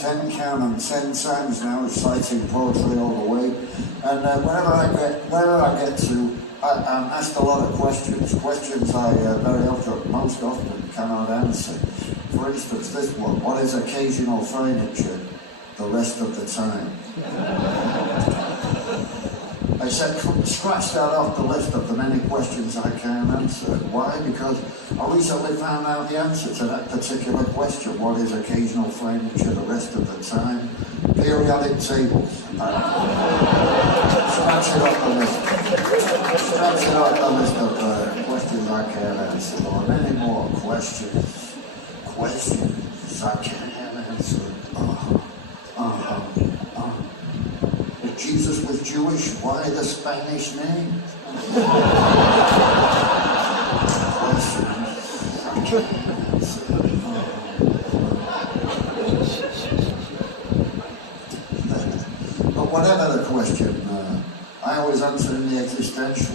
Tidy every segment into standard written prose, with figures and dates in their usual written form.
10 count and 10 times now, reciting poetry all the way. And wherever I get to, I'm asked a lot of questions I most often cannot answer. For instance, this one: what is occasional furniture the rest of the time? I said, scratch that off the list of the many questions I can't answer. Why? Because I recently found out the answer to that particular question. What is occasional furniture the rest of the time? Periodic tables. Scratch it off the list. Scratch it off the list of questions I can't answer. There are many more questions. Questions I can't answer. If Jesus was Jewish, why the Spanish name? Questions I can't answer. But whatever the question, I always answer in the existential.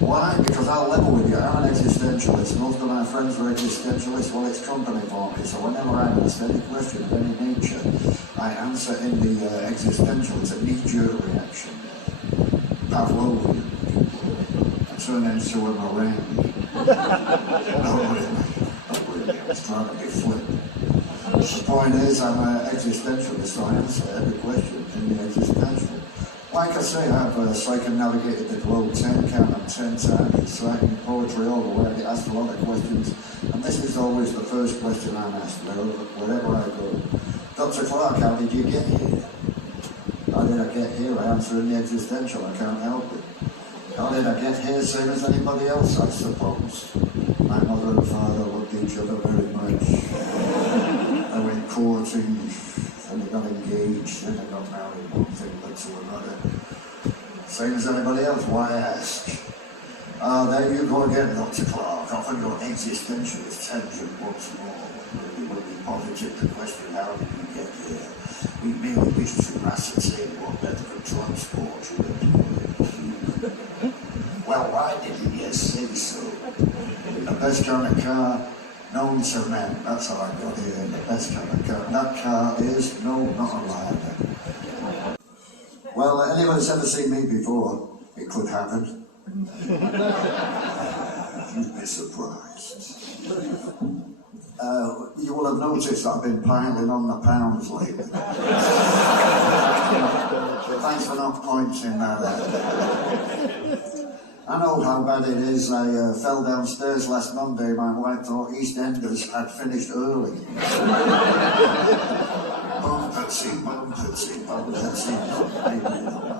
Why? Because I'll level with you. I'm an existentialist. Most of my friends are existentialists. Well, it's company for me. So whenever I'm asked any question of any nature, I answer in the existential. It's a knee-jerk reaction. Pavlovian. I turn into a meringue. Not really. I was trying to be flip. The point is, I'm an existentialist, so I answer every question in the existential. Like I say, I've circumnavigated the globe 10 count and 10 times, writing poetry all the way. I get asked a lot of questions, and this is always the first question I'm asked wherever I go. Dr. Clarke, how did you get here? How did I get here? I answer in the existential. I can't help it. How did I get here? Same as anybody else, I suppose. My mother and father loved each other very much. They went courting, and they got engaged, and they got married, one thing led to another. Same as anybody else, why ask? There you go again, Dr. Clarke, off on your existentialist tangent once more. We will be positive the question, how did you get here? We merely wish to ascertain what method of transport you employed. Well, why didn't you say so? The best kind of car known to men, that's how I got here, the best kind of car. That car is, no, not a liar. Well, anybody's ever seen me before, it could happen. You'd be surprised. You will have noticed that I've been piling on the pounds lately. Thanks for not pointing that out. I know how bad it is. I fell downstairs last Monday. My wife thought EastEnders had finished early. Bumpety, bumpety, bumpety.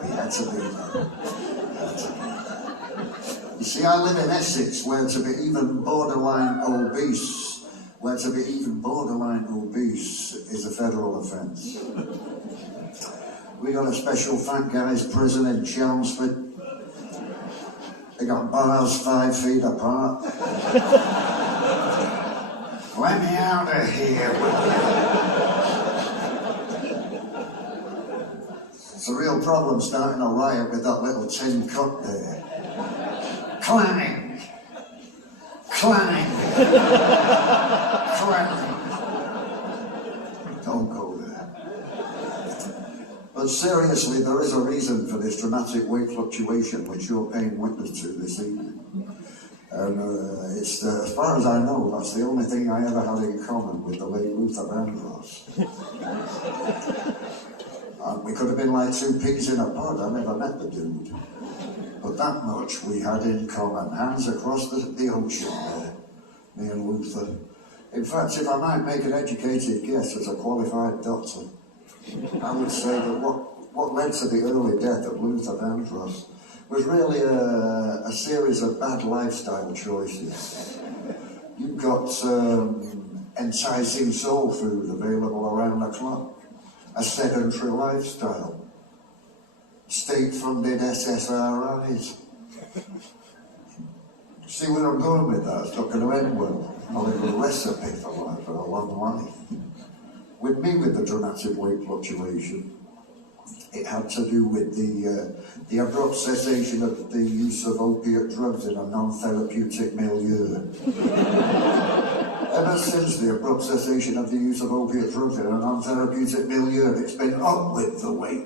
We had to be there. You see, I live in Essex, where to be even borderline obese is a federal offence. We got a special fat guys prison in Chelmsford. They got bars 5 feet apart. Let me out of here. It's a real problem starting a riot with that little tin cup there. Clang! Clang! Clang! Don't go there. But seriously, there is a reason for this dramatic weight fluctuation which you're paying witness to this evening. And it's, as far as I know, that's the only thing I ever had in common with the late Luther Vandross. We could have been like 2 peas in a pod. I never met the dude. But that much we had in common. Hands across the ocean there, me and Luther. In fact, if I might make an educated guess as a qualified doctor, I would say that what led to the early death of Luther Vandross was really a series of bad lifestyle choices. You got enticing soul food available around the clock, a sedentary lifestyle, state-funded SSRIs. See where I'm going with that? It's not going to end well. Not a good recipe for life, for a long life. With me, with the dramatic weight fluctuation, it had to do with the abrupt cessation of the use of opiate drugs in a non-therapeutic milieu. Ever since the abrupt cessation of the use of opiate drugs in a non-therapeutic milieu, it's been up with the weight,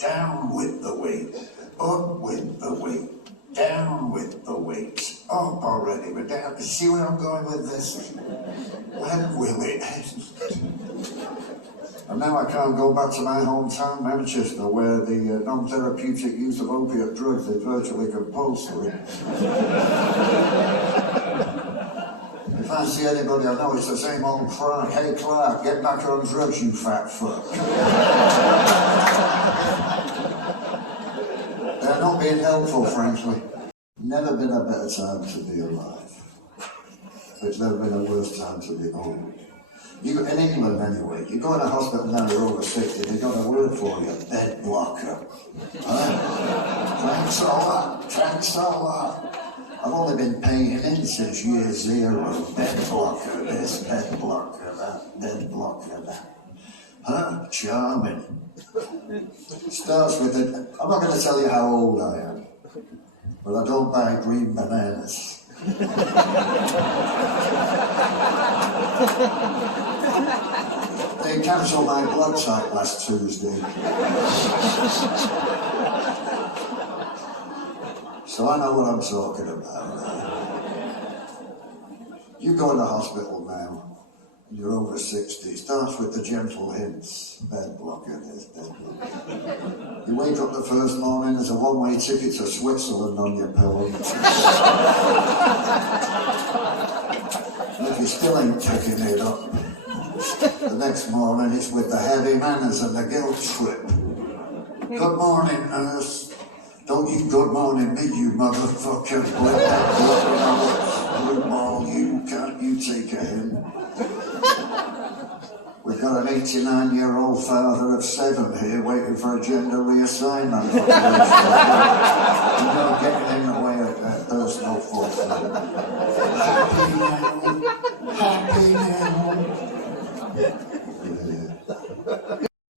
down with the weight, up with the weight, down with the weight. Up already, we're down. See where I'm going with this? When will it end? And now I can't go back to my hometown, Manchester, where the non-therapeutic use of opiate drugs is virtually compulsory. If I see anybody I know, it's the same old cry. Hey, Clarke, get back on drugs, you fat fuck. They're not being helpful, frankly. Never been a better time to be alive. It's never been a worse time to be old. In England, anyway, you go in a hospital now, you're over 60, they've got a word for you, bed blocker. Thanks a lot, thanks a lot. I've only been paying in since year zero. Bed blocker this, bed blocker that, bed blocker that. Huh? Charming. Starts with it. I'm not going to tell you how old I am, but I don't buy green bananas. They cancelled my blood type last Tuesday. So I know what I'm talking about. You go in the hospital now, and you're over 60. It starts with the gentle hints. Bed blocker this, bed blocker. You wake up the first morning, there's a one-way ticket to Switzerland on your pillow. And if you still ain't picking it up, the next morning it's with the heavy manners and the guilt trip. Good morning, nurse. Don't you good morning me, you motherfucker. Let that blue ball, you can't you take a hint? We've got an 89-year-old father of 7 here waiting for a gender reassignment. You're not getting in the way of personal fulfillment. Happy now. Happy now.